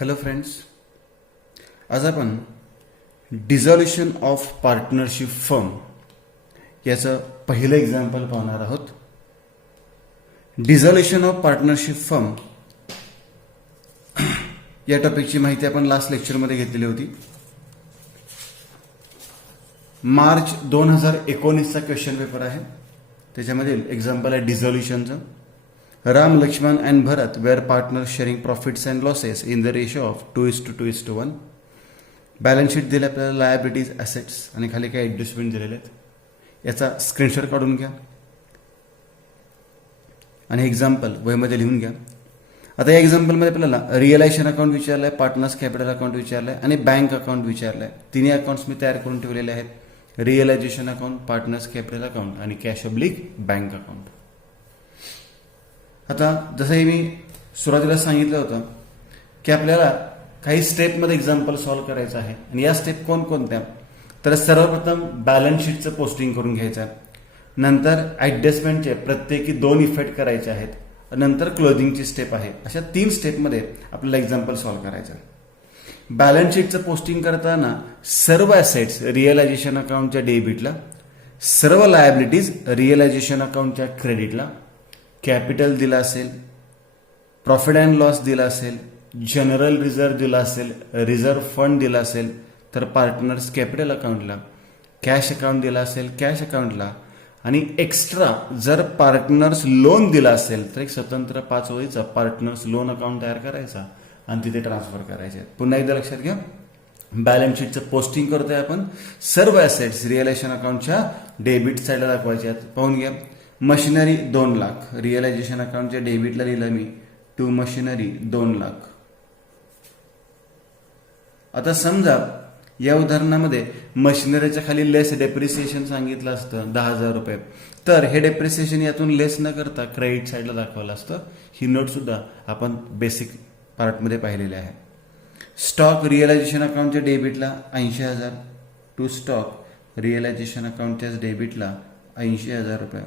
Hello friends, आज आपण डिझॉल्युशन of partnership firm याचं पहिलं एक्झाम्पल पाहणार आहोत. डिझॉल्युशन ऑफ पार्टनरशिप फर्म या टॉपिकची माहिती आपण लास्ट लेक्चरमध्ये घेतलेली होती. मार्च 2019चा क्वेश्चन पेपर आहे. त्याच्यामधील एक्झाम्पल आहे डिझॉल्युशनचं. Ram, Lakshman and Bharat were partner sharing profits and losses in the ratio of 2:1. Balance sheet दिले आपल्याला, लायबिलिटीज, ॲसेट्स आणि खाली काही ॲडजस्टमेंट दिलेले आहेत. याचा स्क्रीनशॉट काढून घ्या आणि एक्झाम्पल वहीमध्ये लिहून घ्या. आता या एक्झाम्पलमध्ये आपल्याला रिअलायझेशन अकाउंट विचारलं आहे, पार्टनर्स कॅपिटल अकाउंट विचारलं आहे आणि बँक अकाउंट विचारलं आहे. तिन्ही अकाउंट्स मी तयार करून ठेवलेले आहेत. Realisation account, partners capital account आणि कॅश ऑब्लिक बँक अकाउंट. आता जसंही मी सुरुवातीला सांगितलं होतं की आपल्याला काही स्टेपमध्ये एक्झाम्पल सॉल्व्ह करायचं आहे. आणि या स्टेप कोणकोणत्या? तर सर्वप्रथम बॅलन्स शीटचं पोस्टिंग करून घ्यायचं आहे. नंतर ॲडजस्टमेंटचे प्रत्येकी 2 इफेक्ट करायचे आहेत. नंतर क्लोजिंगची स्टेप आहे. अशा 3 स्टेपमध्ये आपल्याला एक्झाम्पल सॉल्व्ह करायचं आहे. बॅलन्स शीटचं पोस्टिंग करताना सर्व ॲसेट्स रिअलायझेशन अकाउंटच्या डेबिटला, सर्व लायबिलिटीज रिअलायझेशन अकाउंटच्या क्रेडिटला, कॅपिटल दिला असेल, प्रॉफिट अँड लॉस दिला असेल, जनरल रिझर्व्ह दिला असेल, रिझर्व्ह फंड दिला असेल तर पार्टनर्स कॅपिटल अकाउंटला, कॅश अकाउंट दिला असेल कॅश अकाउंटला आणि एक्स्ट्रा जर पार्टनर्स लोन दिला असेल तर एक स्वतंत्र 5 वहीचा पार्टनर्स लोन अकाउंट तयार करायचा आणि तिथे ट्रान्सफर करायचे. पुन्हा एकदा लक्षात घ्या, बॅलन्स शीटचं पोस्टिंग करतोय आपण. सर्व ॲसेट्स रिअलायझेशन अकाउंटच्या डेबिट साईडला दाखवायचे आहेत. पाहून घ्या. मशिनरी 2 लाख रिअलायझेशन अकाउंटच्या डेबिटला लिहिलं मी, टू मशिनरी 2 लाख. आता समजा या उदाहरणामध्ये मशिनरीच्या खाली लेस डेप्रिसिएशन सांगितलं असतं 10,000 रुपये, तर हे डेप्रिसिएशन यातून लेस न करता क्रेडिट साईडला दाखवलं असतं. ही नोट सुद्धा आपण बेसिक पार्टमध्ये पाहिलेली आहे. स्टॉक रिअलायझेशन अकाउंटच्या डेबिटला 80,000, टू स्टॉक रिअलायझेशन अकाउंटच्या डेबिटला 80,000 रुपये.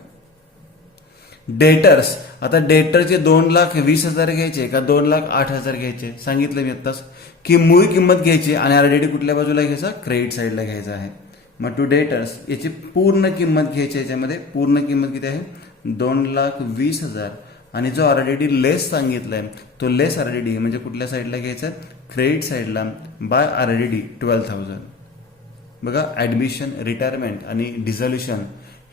डेटर्स, आता डेटरचे 2,20,000 घ्यायचे का 2,08,000 घ्यायचे? सांगितलं मी आत्ताच की मूळ किंमत घ्यायची आणि ऑलरेडी कुठल्या बाजूला घ्यायचा? क्रेडिट साईडला घ्यायचा आहे. मग टू डेटर्स याची पूर्ण किंमत घ्यायची. याच्यामध्ये पूर्ण किंमत किती आहे? 2,20,000 आणि जो ऑलरेडी लेस सांगितलाय तो लेस ऑलरेडी म्हणजे कुठल्या साईडला घ्यायचा? क्रेडिट साईडला बाय ऑलरेडी 12,000. बघा, ऍडमिशन, रिटायरमेंट आणि डिझॉल्युशन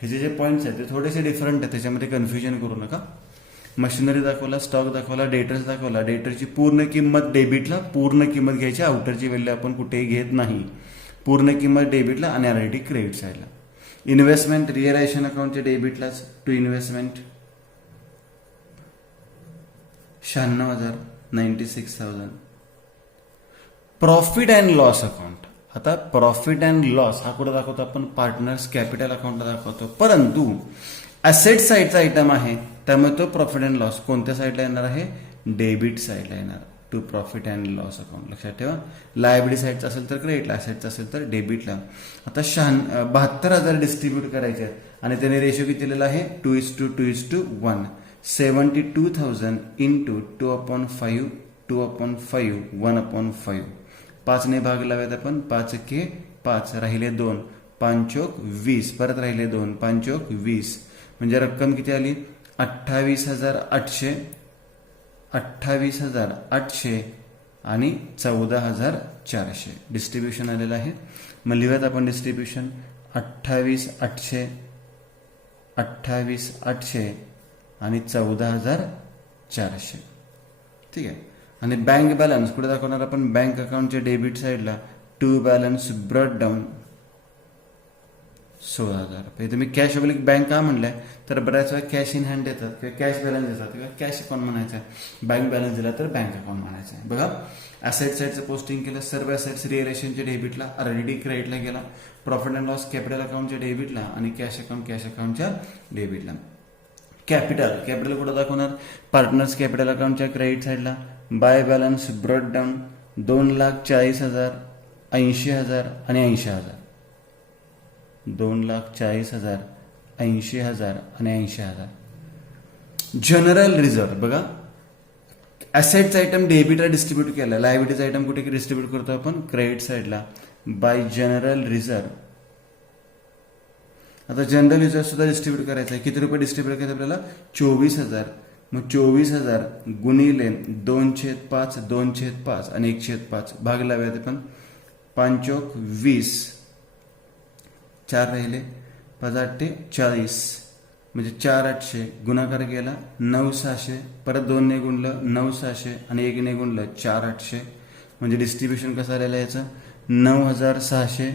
हे जे पॉईंट्स आहेत ते थोडेसे डिफरंट आहेत, त्याच्यामध्ये कन्फ्युजन करू नका. मशिनरी दाखवला, स्टॉक दाखवला, डेटर्स दाखवला. डेटरची पूर्ण किंमत डेबिटला, पूर्ण किंमत घ्यायची, आउटरची व्हॅल्यू आपण कुठेही घेत नाही. पूर्ण किंमत डेबिटला आणि ऑलरेडी क्रेडिट साईडला. इन्व्हेस्टमेंट रिअलायझेशन अकाउंटच्या डेबिटलाच, to investment 96,000, 96,000. Profit and loss account, आता प्रॉफिट अँड लॉस हा कुठं दाखवतो आपण? पार्टनर्स कॅपिटल अकाउंटला दाखवतो. परंतु ॲसेट साईडचा आयटम आहे त्यामुळे तो प्रॉफिट अँड लॉस कोणत्या साईडला येणार आहे? डेबिट साईडला येणार. To profit and loss account लक्षात ठेवा. लायबिलिटी साईडचा असेल तर क्रेडिटला, ॲसेटचा असेल तर डेबिटला. आता 72,000 डिस्ट्रीब्यूट करायचे आहेत आणि त्याने रेशो किती दिलेला आहे? 2:1. 72,000 इंटू 2/5, 2/5, 1/5. 5 ने भाग लावूयात आपण. 5 के 5, राहिले 2, 5 चोक 20, परत राहिले 2, 5 चोक 20. म्हणजे रक्कम किती आली? 28,800, 28,800 आणि 14,400 डिस्ट्रीब्युशन आलेलं आहे. मग लिहूयात आपण डिस्ट्रीब्युशन. 28,800, 28,800 आणि 14,400. ठीक आहे. आणि बँक बॅलन्स कुठे दाखवणार आपण? बँक अकाउंटच्या डेबिट साईडला टू बॅलन्स ब्रॉट डाऊन 16,000 रुपये. तुम्ही कॅश ऑब्लिक बँक का म्हणलाय? तर बऱ्याच वेळा कॅश इन हँड देतात किंवा कॅश बॅलन्स देतात किंवा कॅश अकाउंट म्हणायचं आहे. बँक बॅलन्स दिला तर बँक अकाउंट म्हणायचं आहे. बघा, ॲसेट साईडचं पोस्टिंग केलं. सर्व ॲसेट्स रिअलायझेशनच्या डेबिटला, ऑलरेडी क्रेडिटला गेला. प्रॉफिट अँड लॉस कॅपिटल अकाउंटच्या डेबिटला आणि कॅश अकाउंटच्या डेबिटला. कॅपिटल कुठं दाखवणार? पार्टनर्स कॅपिटल अकाउंटच्या क्रेडिट साईडला. बाय बॅलन्स ब्रॉट डाऊन 2,40,000, 80,000 आणि 80,000. 2,40,000, 80,000 आणि 80,000. जनरल रिझर्व्ह बघा, ॲसेट्स आयटम डेबिटला डिस्ट्रीब्यूट केला, लायबिलिटीज आयटम कुठे डिस्ट्रीब्यूट करतो आपण, क्रेडिट साईडला बाय जनरल रिझर्व. आता जनरल रिझर्व सुद्धा डिस्ट्रीब्यूट करायचा आहे. किती रुपये डिस्ट्रीब्यूट करायचे आपल्याला, 24,000. मग 24,000 गुणिले 2/5, 2/5 आणि 1/5 भाग लावूयात आपण. 5×20, 4 राहिले, 5×8 = 40, म्हणजे 4/800 गुणाकार केला 9/600, परत 2ने गुणलं 9/600 आणि 1ने गुणलं 4/800, म्हणजे डिस्ट्रीब्युशन कसं आलेलं आहे याचं, 9,600,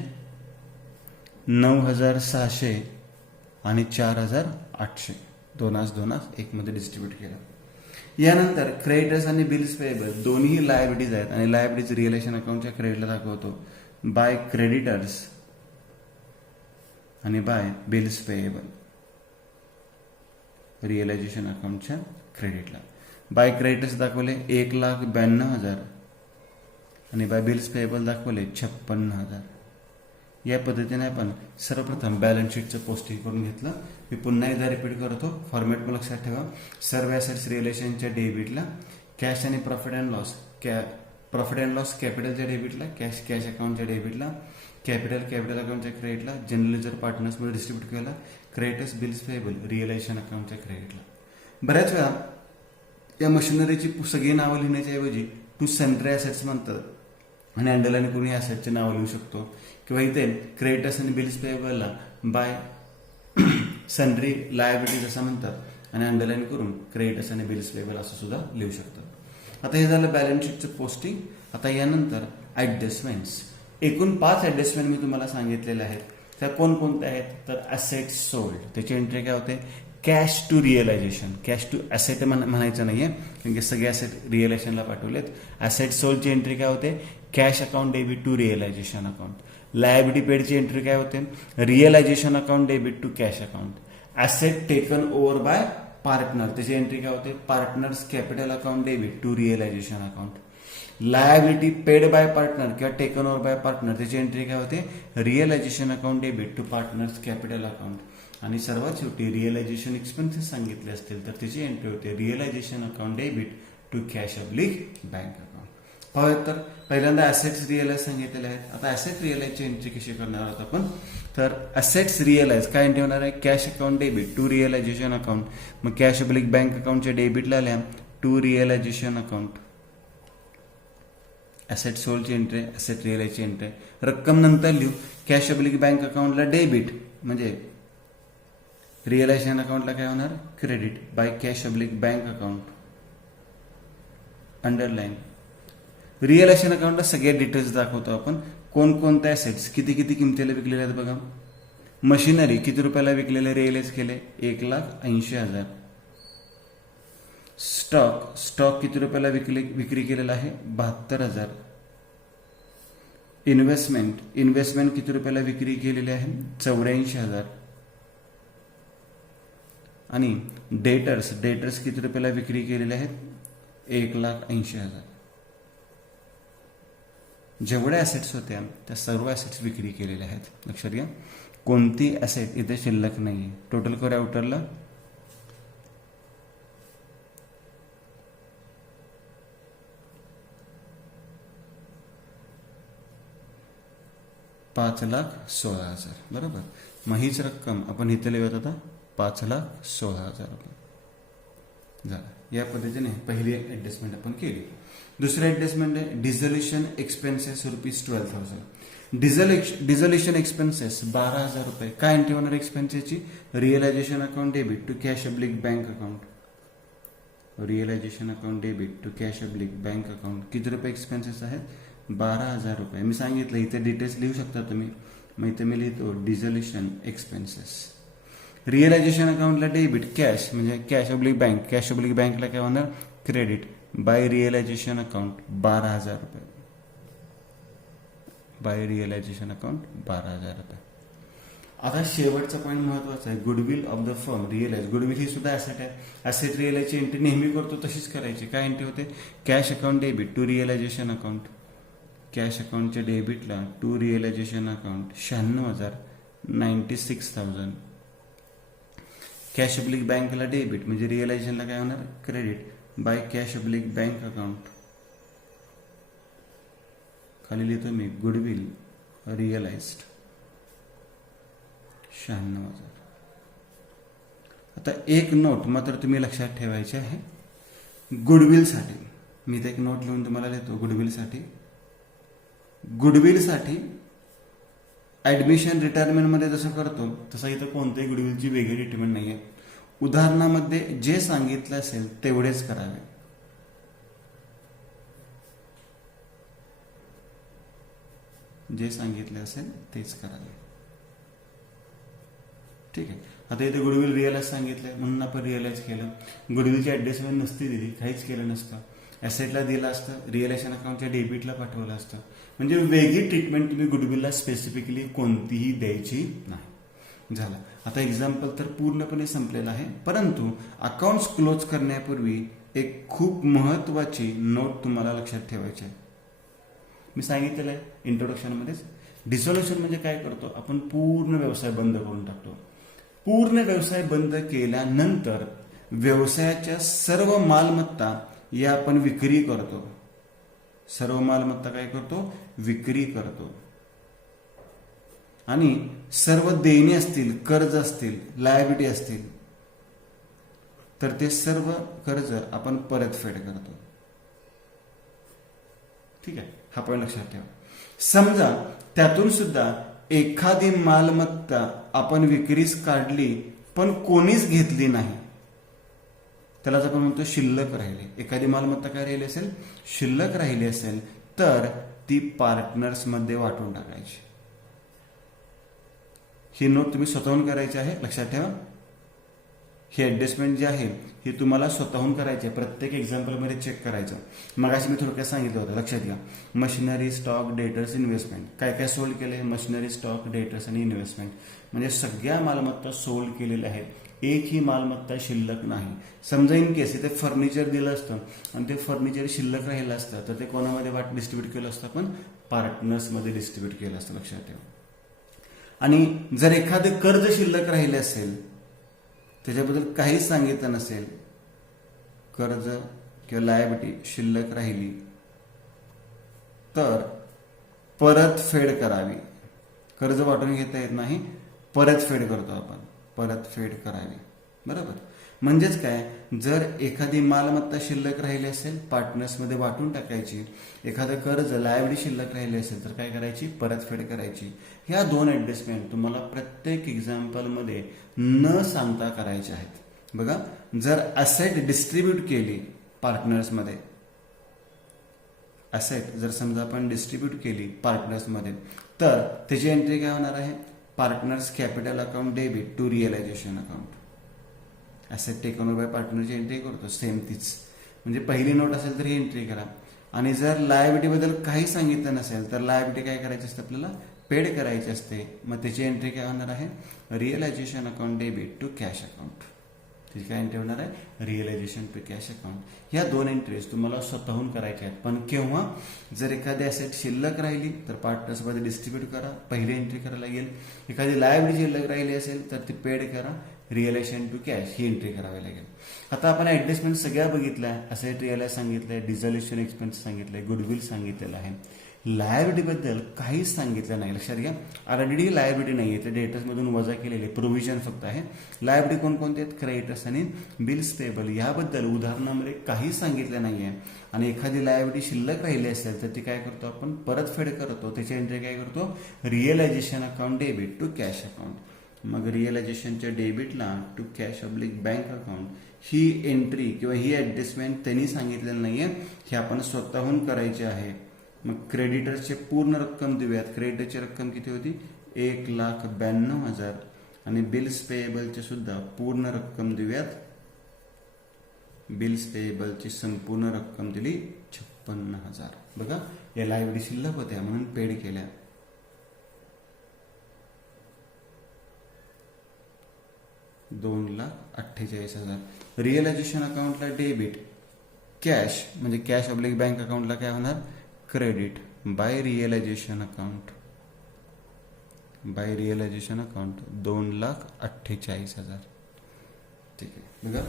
9,600 आणि 4,800, 2 मध्ये डिस्ट्रीब्यूट केलं. यानंतर क्रेडिटर्स आणि बिल्स पेएबल दोन्ही लायबिलिटीज आहेत आणि लायबिलिटीज रिअलेशन अकाउंटच्या क्रेडिटला दाखवतो बाय क्रेडिटर्स आणि बाय बिल्स पेएबल रिअलायझेशन अकाउंटच्या क्रेडिटला. बाय क्रेडिटर्स दाखवले 1,92,000 आणि बाय बिल्स पेएबल दाखवले 56,000. या पद्धतीने आपण सर्वप्रथम बॅलन्स शीटचं पोस्टिंग करून घेतलं. मी पुन्हा एकदा रिपीट करतो, फॉर्मॅट पण लक्षात ठेवा. सर्व ॲसेट्स रिअलेशनच्या डेबिटला कॅश आणि profit and loss, profit and loss कॅपिटलच्या डेबिटला, कॅश अकाउंटच्या डेबिटला, कॅपिटल अकाउंटच्या क्रेडिटला, जनरल रिझर्व पार्टनर्समध्ये डिस्ट्रीब्यूट केला, क्रेडिटर्स बिल्स पेएबल रिअलायझेशन अकाउंटच्या क्रेडिटला. बऱ्याच वेळा या मशिनरीची सगळी नावं लिहिण्याच्या ऐवजी टू सन्ड्री ॲसेट्स म्हणतात आणि अंडरलाईन करून या ॲसेटचे नावं लिहू शकतो, किंवा इथे क्रेडिटर्स आणि बिल्स पेएबलला बाय सन्ड्री लायबिलिटीज असं म्हणतात आणि अंडरलाईन करून क्रेडिटर्स आणि बिल्स पेएबल असं सुद्धा लिहू शकतात. आता हे झालं बॅलन्स शीटचं पोस्टिंग. आता यानंतर ॲडजस्टमेंट्स. एकूण 5 ॲडजस्टमेंट मी तुम्हाला सांगितलेले आहेत. त्या कोणकोणत्या आहेत, तर ॲसेट्स सोल्ड त्याची एंट्री काय होते, cash to realisation. Cash to asset म्हणायचं नाहीये, कारण की सगळे ॲसेट रिअलायझेशनला पाठवलेत. ॲसेट सोल्डची एंट्री काय होते, cash account debit to realisation account. Liability पेडची एंट्री काय होते, realisation account debit to cash account. Asset taken over by partner त्याची एंट्री काय होते, partners capital account debit to realisation account. Liability paid by partner किंवा taken over by partner त्याची entry काय होते, realisation account debit to partners capital account. आणि सर्वात शेवटी रिअलायझेशन एक्सपेन्सेस सांगितले असतील तर त्याची एंट्री होते, realisation account debit to cash oblique bank account. पाहूयात तर पहिल्यांदा ॲसेट्स रिअलाइज सांगितलेले आहेत. आता ॲसेट रिअलाइजची एंट्री कशी करणार आहोत आपण, तर ॲसेट्स रिअलाइज काय एंट्री होणार आहे, cash account debit to realisation account. मग कॅश अब्लिक बँक अकाउंटच्या डेबिटला आल्या टू रिअलायझेशन अकाउंट. ॲसेट सोल्डची एंट्री, ॲसेट रिअलाइजची एंट्री. रक्कम नंतर लिहू, कॅश अब्लिक बँक अकाउंटला डेबिट म्हणजे रिअलायझेशन अकाउंटला काय होणार, credit by cash oblique bank account. Underline. Realisation अकाउंटला सगळे डिटेल्स दाखवतो आपण. कोणकोणत्या ॲसेट्स किती किती किमतीला विकलेले आहेत बघा. मशिनरी किती रुपयाला विकलेले रिअलाइज केले, 1,80,000. स्टॉक किती रुपयाला विक्री केलेला आहे, 72,000. इन्व्हेस्टमेंट किती रुपयाला विक्री केलेली आहे, 84,000. आणि डेटर्स किती रुपयाला विक्री केलेले आहेत, 1,80,000. जेवढ्या ॲसेट्स होत्या त्या सर्व ॲसेट्स विक्री केलेल्या आहेत. लक्षात घ्या, कोणती ॲसेट इथे शिल्लक नाही. टोटल करूया आउटरला, ₹5,16,000. बरोबर. मग हीच रक्कम आपण इथे लिहूयात आता, ₹5,16,000 झालं. या पद्धतीने पहिली ॲडजस्टमेंट आपण केली. दुसरी ॲडजस्टमेंट आहे डिझोल्युशन एक्सपेन्सेस ₹12,000. डिझोल्युशन एक्सपेन्सेस 12,000 रुपये. काय एंट्री होणार एक्सपेन्सेसची, realisation account debit to cash oblique bank account. Realisation account debit to cash oblique bank account. किती रुपये एक्सपेन्सेस आहेत, 12,000 रुपये. मी सांगितलं इथे डिटेल्स लिहू शकता तुम्ही. मग इथे मी लिहितो डिझोल्युशन एक्सपेन्सेस. रिअलायझेशन अकाउंटला डेबिट कॅश म्हणजे cash oblique bank, cash oblique बँकला काय होणार, क्रेडिट बाय रिअलायझेशन अकाउंट 12,000 रुपये. बाय रिअलायझेशन अकाउंट 12,000 रुपये. आता शेवटचा पॉईंट महत्वाचा आहे, goodwill of the firm realise. Goodwill ही सुद्धा ॲसेट आहे. ॲसेट रिअलाइजची एंट्री नेहमी करतो तशीच करायची. काय एंट्री होते, cash account debit to realisation account. Cash अकाउंटच्या डेबिटला to realisation account 96,000, 96,000. Cash oblique बँकला डेबिट म्हणजे रिअलायझेशनला काय होणार, credit by cash oblique bank account, खाली लिहितो मी गुडविल रिअलाइज्ड 96,000. आता एक नोट मात्र तुम्ही लक्षात ठेवायची आहे गुडविलसाठी. मी ते एक नोट लिहून तुम्हाला लिहितो गुडविलसाठी. गुडविलसाठी ऍडमिशन रिटायरमेंटमध्ये जसं करतो तसं इथं कोणत्याही गुडविलची वेगळी ट्रीटमेंट नाही आहे. उदाहरणामध्ये जे सांगितलं असेल तेवढेच करावे. जे सांगितले असेल तेच करावे. ठीक आहे. आता इथे गुडविल रिअलाइज सांगितलंय म्हणून आपण रिअलाइज केलं. गुडविलची ऍडजस्टमेंट नसती दिली, काहीच केलं नसतं, ऍसेटला दिलं असतं, रिअलायझेशन अकाउंटच्या डेबिटला पाठवलं असतं. म्हणजे वेगळी ट्रीटमेंट तुम्ही गुडविलला स्पेसिफिकली कोणतीही द्यायची नाही. झालं. आता एक्झाम्पल तर पूर्णपणे संपलेलं आहे, परंतु अकाउंट्स क्लोज करण्यापूर्वी एक खूप महत्वाची नोट तुम्हाला लक्षात ठेवायची आहे. मी सांगितलेलं आहे इंट्रोडक्शनमध्येच, डिसॉल्युशन म्हणजे काय करतो आपण, पूर्ण व्यवसाय बंद करून टाकतो. पूर्ण व्यवसाय बंद केल्यानंतर व्यवसायाच्या सर्व मालमत्ता या आपण विक्री करतो. सर्व मालमत्ता काय करतो, विक्री करतो. आणि सर्व देणे असतील, कर्ज असतील, लायबिलिटी असतील तर ते सर्व कर्ज आपण परतफेड करतो. ठीक आहे, हा पॉईंट लक्षात ठेवा. समजा त्यातून सुद्धा एखादी मालमत्ता आपण विक्रीस काढली पण कोणीच घेतली नाही, त्यालाच आपण म्हणतो शिल्लक राहिली. एखादी मालमत्ता काय राहिली असेल, शिल्लक राहिली असेल तर ती पार्टनर्स मध्ये वाटून टाकायची. ही नोट तुम्ही स्वतःहून करायची आहे, लक्षात ठेवा. ही ऍडजस्टमेंट जी आहे ही तुम्हाला स्वतःहून करायची आहे. प्रत्येक एक्झाम्पलमध्ये चेक करायचं. मगाशी मी थोडक्यात सांगितलं होतं, लक्षात घ्या. Machinery, stock, debtors, investment. काय काय सोल्ड केले, मशिनरी, स्टॉक, डेटर्स आणि इन्व्हेस्टमेंट. म्हणजे सगळ्या मालमत्ता सोल्ड केलेल्या आहेत, एकही मालमत्ता शिल्लक नाही. समजा इन केस इथे फर्निचर दिलं असतं आणि ते फर्निचर शिल्लक राहिलं असतं तर ते कोणामध्ये डिस्ट्रीब्यूट केलं असतं, आपण पार्टनर्समध्ये डिस्ट्रीब्यूट केलं असतं, लक्षात ठेवा. आणि जर एखादे कर्ज शिल्लक राहिले असेल, त्याच्याबद्दल काहीच सांगितलं नसेल, कर्ज किंवा लायबिलिटी शिल्लक राहिली तर परतफेड करावी. कर्ज वाटून घेता येत नाही, परतफेड करतो आपण, परतफेड करावी. बरोबर. म्हणजेच काय, जर एखादी मालमत्ता शिल्लक राहिली असेल पार्टनर्समध्ये वाटून टाकायची, एखादं कर्ज लायबिलिटी शिल्लक राहिली असेल तर काय करायची, परतफेड करायची. ह्या दोन ऍडजस्टमेंट तुम्हाला प्रत्येक एक्झाम्पलमध्ये न सांगता करायच्या आहेत. बघा, जर असेट डिस्ट्रीब्यूट केली पार्टनर्समध्ये, असेट जर समजा आपण डिस्ट्रीब्यूट केली पार्टनर्समध्ये तर त्याची एंट्री काय होणार आहे, partners capital account debit to realisation account. Asset taken over by पार्टनरची एंट्री करतो, सेम तीच. म्हणजे पहिली नोट असेल तर ही एंट्री करा. आणि जर लायबिलिटीबद्दल काही सांगितलं नसेल तर लायबिलिटी काय करायची असते, आपल्याला पेड करायची असते. मग त्याची एंट्री काय होणार आहे, realisation account debit to cash account. त्याची काय एंट्री होणार आहे, रिअलायझेशन टू कॅश अकाउंट. ह्या दोन एंट्रीज तुम्हाला स्वतःहून करायच्या आहेत. पण केव्हा, जर एखादी ॲसेट शिल्लक राहिली तर पार्टनर्समध्ये डिस्ट्रीब्यूट करा, पहिली एंट्री करायला लागेल. एखादी लायबिलिटी शिल्लक राहिली असेल तर ती पेड करा, रिअलायझेशन टू कॅश ही एंट्री करावी लागेल. आता आपण ऍडजस्टमेंट सगळ्या बघितल्या. असेट रिअलाइज सांगितलंय, डिझोल्युशन एक्सपेन्स सांगितलंय, गुडविल सांगितलेलं आहे. लायबिलिटीबद्दल काहीच सांगितलं नाही, लक्षात घ्या. ऑलरेडी लायबिलिटी नाही आहे, ते डेटर्समधून वजा केलेले प्रोव्हिजन फक्त आहे. लायबिलिटी कोणकोणते आहेत, क्रेडिटर्स आणि बिल्स पेबल. याबद्दल उदाहरणामध्ये काहीच सांगितलं नाही आहे. आणि एखादी लायबिलिटी शिल्लक राहिली असेल तर ती काय करतो आपण, परतफेड करतो. त्याची एंट्री काय करतो, realisation account debit to cash account. मग रिअलायझेशनच्या डेबिटला to cash oblique bank account ही एंट्री किंवा ही ऍडजस्टमेंट त्यांनी सांगितलेलं नाहीये, हे आपण स्वतःहून करायचे आहे. मग क्रेडिटर्सची पूर्ण रक्कम देऊयात. क्रेडिटरची रक्कम किती होती, 1,92,000. आणि बिल्स पेएबलची सुद्धा पूर्ण रक्कम देऊयात. बिल्स पेएबलची संपूर्ण रक्कम दिली 56,000. बघा, या लायबिलिटी शिल्लक होत्या म्हणून पेड केल्या. 2,48,000. रिअलायझेशन अकाउंटला डेबिट, कॅश म्हणजे कॅश ऑब्लिक बँक अकाउंटला काय होणार, credit by realisation account. By realisation account 2,48,000. ठीक आहे. बघा,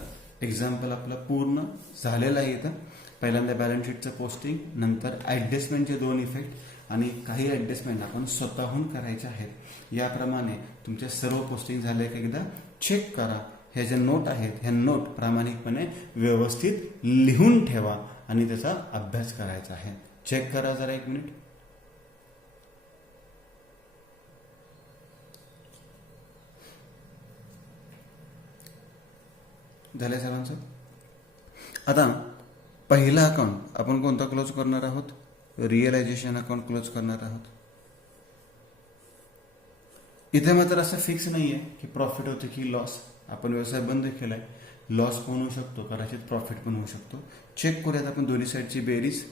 एक्झाम्पल आपलं पूर्ण झालेलं आहे इथं. पहिल्यांदा बॅलन्स शीटचं पोस्टिंग, नंतर ॲडजस्टमेंटचे 2 इफेक्ट आणि काही ॲडजस्टमेंट आपण स्वतःहून करायचे आहेत. याप्रमाणे तुमच्या सर्व पोस्टिंग झाले की एकदा चेक करा. ह्या ज्या नोट आहेत ह्या नोट प्रामाणिकपणे व्यवस्थित लिहून ठेवा आणि त्याचा अभ्यास करायचा आहे. चेक करा जरा 1 मिनिट. झालं सर्वांचं. आता पहिला अकाउंट आपण कोणता क्लोज करणार आहोत? रिअलायझेशन अकाउंट क्लोज करणार आहोत. इथे मात्र असं फिक्स नाही आहे की प्रॉफिट होते की लॉस. आपण व्यवसाय बंद केलाय, लॉस पण होऊ शकतो, कदाचित प्रॉफिट पण होऊ शकतो. चेक करूयात आपण दोन्ही साईडची बेरीज.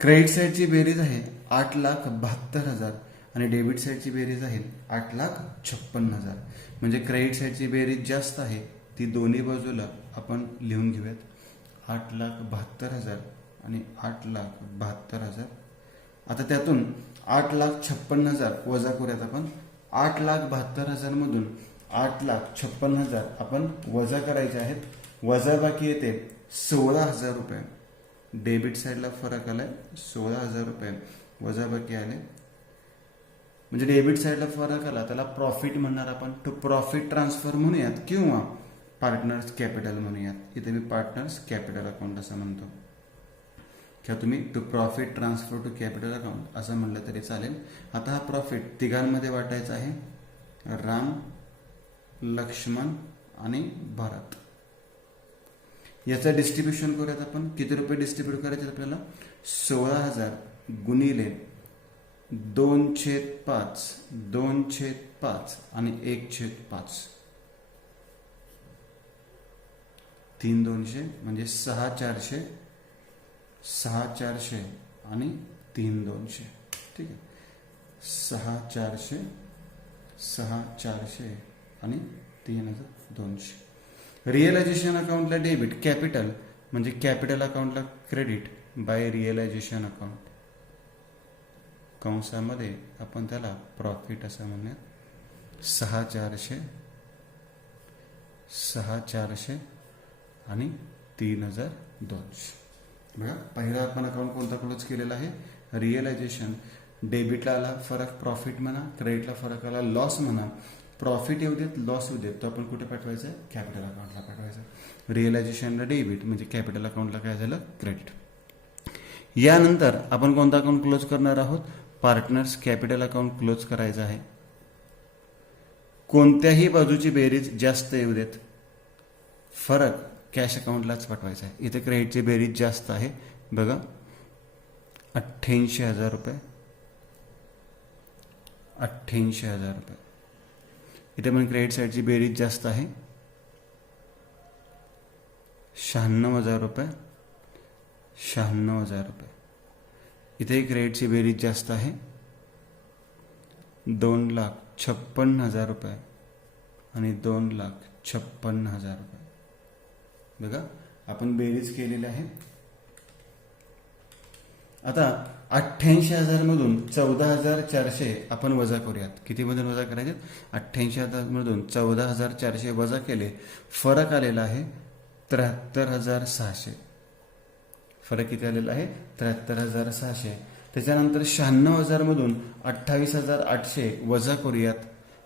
क्रेडिट साईडची बेरीज आहे 8,72,000 आणि डेबिट साईडची बेरीज आहे 8,56,000. म्हणजे क्रेडिट साईडची बेरीज जास्त आहे, ती दोन्ही बाजूला आपण लिहून घेऊयात. 8,72,000 आणि 8,72,000. आता त्यातून 8,56,000 वजा करूयात आपण. 8,72,000 मधून 8,56,000 आपण वजा करायचे आहेत. वजा बाकी येते 16,000 रुपये. डेबिट साईडला फरक आलाय 16,000 रुपये वजा बाकी आले. म्हणजे डेबिट साईडला फरक आला त्याला प्रॉफिट म्हणणार आपण. टू प्रॉफिट ट्रान्सफर म्हणूयात किंवा पार्टनर्स कॅपिटल म्हणूयात. इथे मी पार्टनर्स कॅपिटल अकाउंट असं म्हणतो किंवा तुम्ही to profit transfer to capital account असं म्हणलं तरी चालेल. आता हा प्रॉफिट तिघांमध्ये वाटायचा आहे. राम, लक्ष्मण आणि भरत. याचं डिस्ट्रीब्युशन करूयात आपण. किती रुपये डिस्ट्रीब्यूट करायचे आपल्याला? 16,000 गुणिले 2/5, 2/5 आणि 1/5. 3,200 म्हणजे 6,400, 6,400 आणि 3,200. ठीक आहे. 6,400, 6,400 आणि 3,200. रिअलायझेशन अकाउंटला डेबिट, कॅपिटल म्हणजे कॅपिटल अकाउंटला क्रेडिट बाय रिअलायझेशन अकाउंट. कंसामध्ये आपण त्याला प्रॉफिट असं म्हणूयात. 6,400, 6,400 आणि 3,200. बघा पहिला आपण अकाउंट कोणता क्लोज केलेला आहे? रिअलायझेशन. डेबिटला आला फरक प्रॉफिट म्हणा, क्रेडिटला फरक आला लॉस म्हणा. प्रॉफिट येऊ देत, लॉस येऊ देत, तो आपण कुठे पाठवायचं? कॅपिटल अकाउंटला पाठवायचं. रिअलायझेशनला डेबिट म्हणजे कॅपिटल अकाउंटला काय झालं? क्रेडिट. यानंतर आपण कोणता अकाउंट क्लोज करणार आहोत? पार्टनर्स कॅपिटल अकाउंट क्लोज करायचं आहे. कोणत्याही बाजूची बेरीज जास्त येऊ देत, फरक कॅश अकाउंटलाच पाठवायचा आहे. इथे क्रेडिटची बेरीज जास्त आहे बघा 88,000 रुपये, 88,000 रुपये. इथे पण क्रेडिट साईडची बेरीज जास्त आहे 96,000 रुपये, 96,000 रुपये. इथे क्रेडिटची बेरीज जास्त आहे 2,56,000 रुपये आणि 2,56,000 रुपये. बघा आपण बेरीज केलेली आहे. आता 88,000 मधून 14,400 आपण वजा करूयात. किती मधून वजा करायचे? 88,000 मधून 14,400 वजा केले, फरक आलेला आहे 73,600. फरक किती आलेला आहे? 73,600. त्याच्यानंतर 96,000 मधून 28,800 वजा करूयात.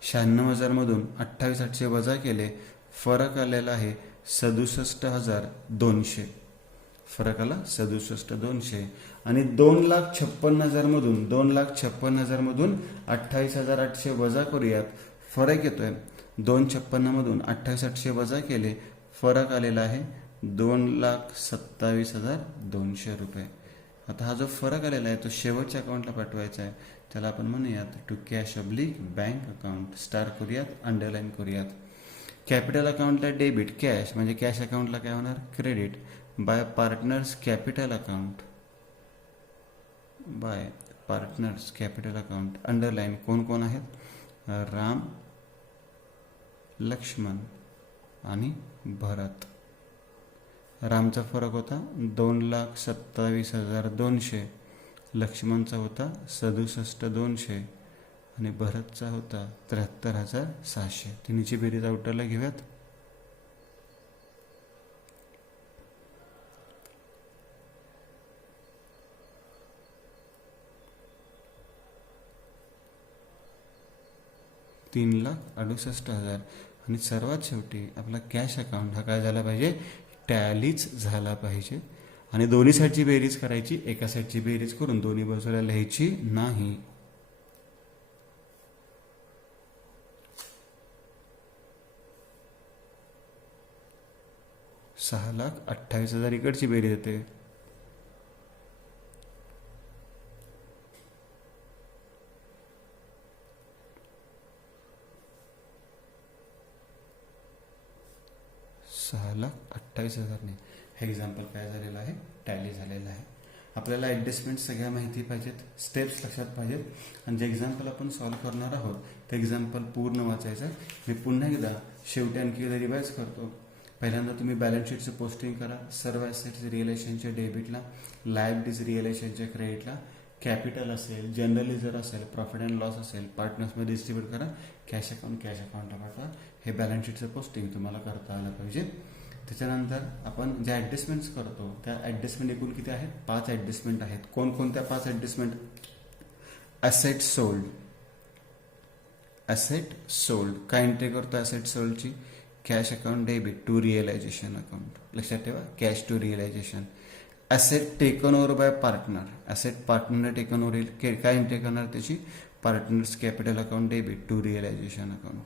96,000 मधून 28,800 वजा केले, फरक आलेला आहे 67,200. फरक आला 67,200. आणि 2,56,000 मधून 2,56,000 मधून 28,800 वजा करूयात. फरक येतोय 2,56,000 मधून 28,800 वजा केले, फरक आलेला आहे 2,27,200 रुपये. आता हा जो फरक आलेला आहे तो शेवटच्या अकाउंटला पाठवायचा आहे. त्याला आपण म्हणूयात to cash oblique bank account. Star करूयात, अंडरलाईन करूयात. कॅपिटल अकाउंटला डेबिट, कॅश म्हणजे कॅश अकाउंटला काय होणार? Credit by partners capital account, by partners capital account. Underline कोण कोण आहेत? राम, लक्ष्मण आणि भरत. रामचा फरक होता 2,27,200, लक्ष्मणचा होता 67,200 आणि भरतचा होता 73,600. तिन्हीची बेरीज आउटरला घेऊयात. $3,68,000. आणि सर्वात शेवटी आपला कॅश अकाउंट हा काय झाला पाहिजे, टॅलीच झाला पाहिजे. आणि दोन्ही साईडची बेरीज करायची, एका साईडची बेरीज करून दोन्ही बाजूला लिहायची नाही. $6,28,000 इकडची बेरीज येते. $6,28,000 हे एक्झाम्पल काय झालेलं आहे, टॅली झालेलं आहे. आपल्याला ॲडजस्टमेंट सगळ्या माहिती पाहिजेत, स्टेप्स लक्षात पाहिजेत. आणि जे एक्झाम्पल आपण सॉल्व्ह करणार आहोत ते एक्झाम्पल पूर्ण वाचायचं आहे. मी पुन्हा एकदा शेवटी आणखी एकदा रिवाईज करतो. पहिल्यांदा तुम्ही बॅलन्स शीटचं पोस्टिंग करा. सर्व ॲसेट्स रिअलायझेशनच्या डेबिटला, लायबिलिटीज रिअलायझेशनच्या क्रेडिटला, कॅपिटल असेल, जनरल लेजर असेल, प्रॉफिट अँड लॉस असेल, पार्टनर्समध्ये डिस्ट्रीब्यूट करा. कॅश अकाउंटला पाठवा. हे बॅलन्स शीटचं पोस्टिंग तुम्हाला करता आलं पाहिजे. त्याच्यानंतर आपण ज्या ॲडजस्टमेंट्स करतो त्या ॲडजस्टमेंट एकूण किती आहेत, 5 ॲडजस्टमेंट आहेत. कोणकोणत्या 5 adjustment, asset sold. Asset sold काय एंट्री करतो ॲसेट सोल्डची, cash account debit to realisation account. लक्षात ठेवा, cash to realisation. Asset taken over by partner, asset पार्टनरने टेकन ओव्हर येईल, काय एंट्री करणार त्याची, partners capital account debit to realisation account.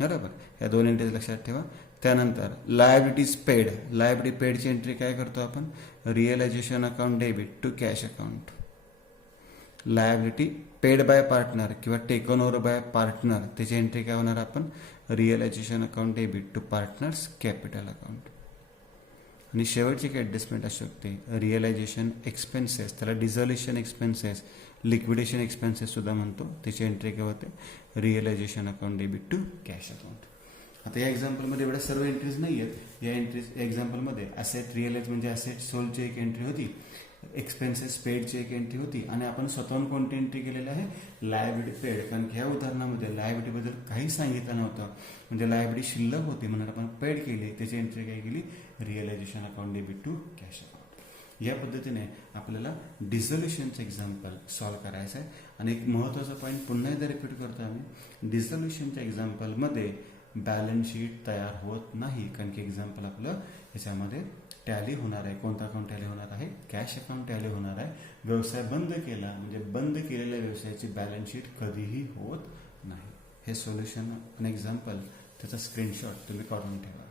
बरोबर, या 2 एंट्रीज लक्षात ठेवा. त्यानंतर लायबिलिटीज पेड, लायबिलिटी पेडची एंट्री काय करतो आपण, realisation account debit to cash account. Liability paid by partner किंवा टेकन ओव्हर बाय पार्टनर त्याची एंट्री काय होणार आपण, realisation account debit to partners capital account. आणि शेवटची काय ॲडजस्टमेंट असू शकते, रिअलायझेशन एक्सपेन्सेस, त्याला डिझोल्युशन एक्सपेन्सेस, लिक्विडेशन एक्सपेन्सेस सुद्धा म्हणतो, त्याची एंट्री काय होते, realisation account debit to cash account. आता या एक्झाम्पलमध्ये एवढ्या सर्व एंट्रीज नाही आहेत. या एक्झाम्पलमध्ये ॲसेट रिअलाइज म्हणजे ॲसेट सोल्डची एक एंट्री होती, एक्सपेन्सेस पेडची एक एंट्री होती, आणि आपण स्वतःहून कोणती एंट्री केलेली आहे, लायबिलिटी पेड. कारण की ह्या उदाहरणामध्ये लायबिलिटीबद्दल काही सांगितलं नव्हतं, म्हणजे लायबिलिटी शिल्लक होती म्हणून आपण पेड केली, त्याची एंट्री काय केली, realisation account debit to cash account. या पद्धतीने आपल्याला डिझोल्युशनचं एक्झाम्पल सॉल्व्ह करायचं आहे. आणि एक महत्त्वाचा पॉईंट पुन्हा एकदा रिपीट करतो आम्ही, डिझोल्युशनच्या एक्झाम्पलमध्ये बॅलन्स शीट तयार होत नाही, कारण की एक्झाम्पल आपलं ह्याच्यामध्ये टॅली होणार आहे. कोणता अकाउंट टॅली होणार आहे, कॅश अकाउंट टॅली होणार आहे. व्यवसाय बंद केला म्हणजे बंद केलेल्या व्यवसायाची बॅलन्स शीट कधीही होत नाही. हे सोल्युशन आणि एक्झाम्पल त्याचा स्क्रीनशॉट तुम्ही काढून ठेवा.